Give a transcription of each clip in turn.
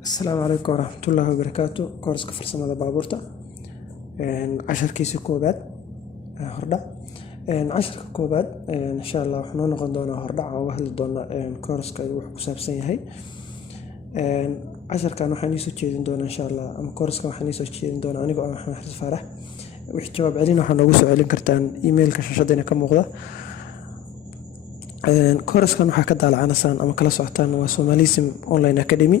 السلام عليكم ورحمة الله وبركاته. كورسka farsamada baabuurta casharkiisa koobaad hordhac casharka koobaad insha Allah waxaan noo noqon doonaa hordhac oo uga hadli doona course-ka wuxuu ku saabsan yahay casharkan waxaan soo jeedin doonaa insha Allah ama course-ka waxaan soo jeedin doonaa aniga oo Maxamed Xasan Faarax. wixii jawaab celin waxaan noogu soo celin kartaan email-ka shashadina ka muuqda. course-kan waxaa ka daalacanaysaan ama kala socotaan waa Somalism Online Academy.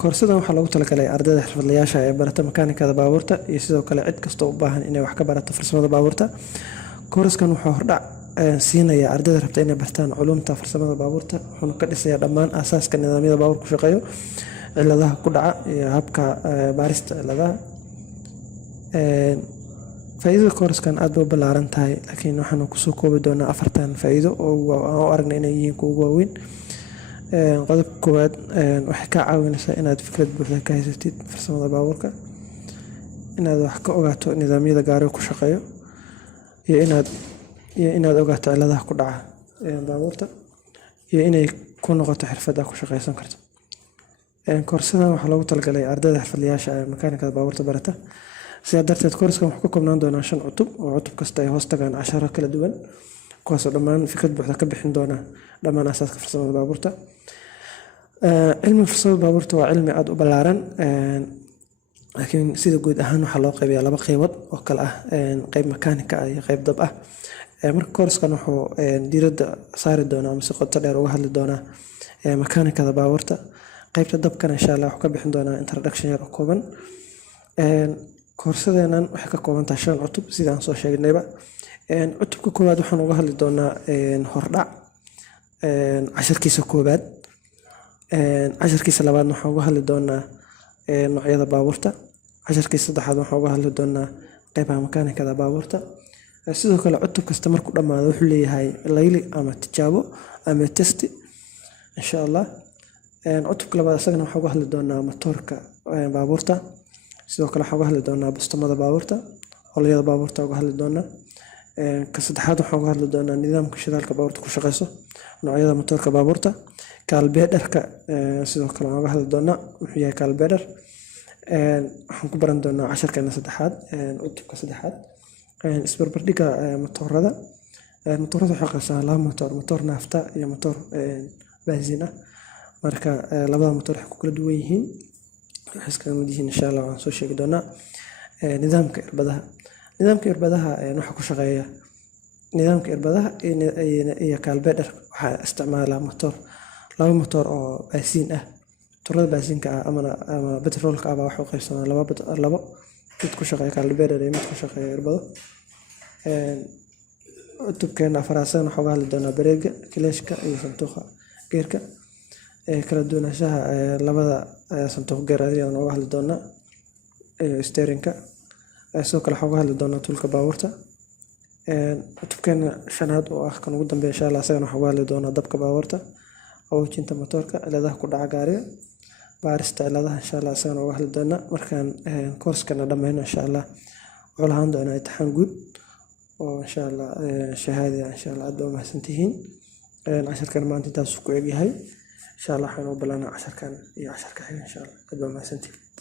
koorsadan waxaa loogu talagalay ardayda xirfadlayaasha ee barata makaanikada baabuurta iyo sidoo kale cid kasta u baahan inay wax ka barato farsamada baabuurta. koorskan wuxuu hordhac siinaya ardayda rabta inay bartaan culumta farsamada baabuurta, wuxuuna ka dhisayaa dhammaan aasaaska nidaamyada baabuurka ku shaqeeyo, ciladaha ku dhaca iyo habka baarista ciladaha. faa'iidada koorskan aad bay u ballaaran tahay, laakiin waxaan ku soo koobi doonaa 4 faa'iido oo aan aragna inay yihiin kuwa waaweyn. qodobka koowaad waxay ka caawinaysaa inaad fikrad buuxda ka haysatid farsamada baabuurka, inaad wax ka ogaato nidaamyada gaariga ku shaqeeyo, iyo inaad ogaato ciladaha ku dhaca baabuurta, iyo inay ku noqoto xirfad aad ku shaqeysan karto. koorsadan waxaa loogu talagalay ardayda xirfadlayaasha ee makaanikada baabuurta barata. sidaa darteed koorskan wuxuu ka koobnaan doonaa 5 cutub oo cutub kasta ay hoos tagaan casharo kala duwan, kuwaasoo dhammaan fikrad buuxda ka bixin doona dhammaan aasaaska farsamada baabuurta. cilmiga farsamada baabuurta waa cilmi aad u ballaaran, laakiin sida guud ahaan waxaa loo qaybiyaa 2 qaybood oo kala ah qayb makaanika ah iyo qayb dab ah. marka koorskan wuxuu diiradda saari doonaa ama si qoto dheer uga hadli doonaa makaanikada baabuurta. qaybta dabkana insha Allah wuxuu ka bixin doonaa introduction yar oo kooban. koorsadeenan waxay ka kooban tahay 5 cutub sida aan soo sheegnayba. cutubka koowaad waxaan uga hadli doonaa hordhac casharkiisa koobaad. casharkiisa labaad waxaan uga hadli doonaa noocyada baabuurta. casharkiisa saddexaad waxaan uga hadli doonaa qaybaha makaanikada baabuurta. sidoo kale cutub kasta markuu dhammaado wuxuu leeyahay layli ama tijaabo ama testi insha Allah. cutubka labaad asagana waxaan uga hadli doonaa matoorka baabuurta. sidoo kale waxaan uga hadli doonaa bastamada baabuurta, hoolyada baabuurta uga hadli doonaa. ka saddexaad waxaan uga hadli doonaa nidaamka shidaalka baabuurta ku shaqeyso, noocyada matoorka baabuurta, kaalbeederka sidoo kale waxaan uga hadli doonaa wuxuu yahay kaalbeeder. waxaan ku baran doonaa casharkeena saddexaad cutubka saddexaad isbarbardhigga matoorada. matoorada waxay qaybsamaan 2 matoor naafta iyo matoor baasiin ah. marka labada matoor waxay ku kala duwan yihiin, waxay iskaga mid yihiin insha Allah waan soo sheegi doonaa. nidaamka irbadaha waxa ku shaqeeya nidaamka irbadaha iyo kaalbeeder waxaa isticmaala laba matoor oo baasiin ah. matoorada baasiinka ah ama petrolka ah waxa uu qaybsamaa labo mid ku shaqeeya kaalbeeder iyo mid ku shaqeeya irbado. cutubkeena afaraad waxaan uga hadli doonaa bareega, kilaashka iyo santuuqa geerka. kala duwanaanshaha labada santuuq geer ayaan uga hadli doonaa steerinka. sidoo kale waxaan uga hadli doonaa toolka baabuurta. cutubkeena 5aad oo ah kan ugu dambeeya insha Allah asagana waxaan uga hadli doonaa dabka baabuurta, qaboojinta matoorka, ciladaha ku dhaca gaariga, baarista ciladaha insha Allah asagana uga hadli doonaa. markaan koorskan dhammayno insha Allah wuxuu lahaan doonaa imtixaan guud oo insha Allah shahaadi insha Allah aad u mahadsantihiin. casharkan maanta intaas ku eg yahay insha Allah waxaan u ballanaa casharkan iyo casharka xiga insha Allah aad u mahadsantihiin.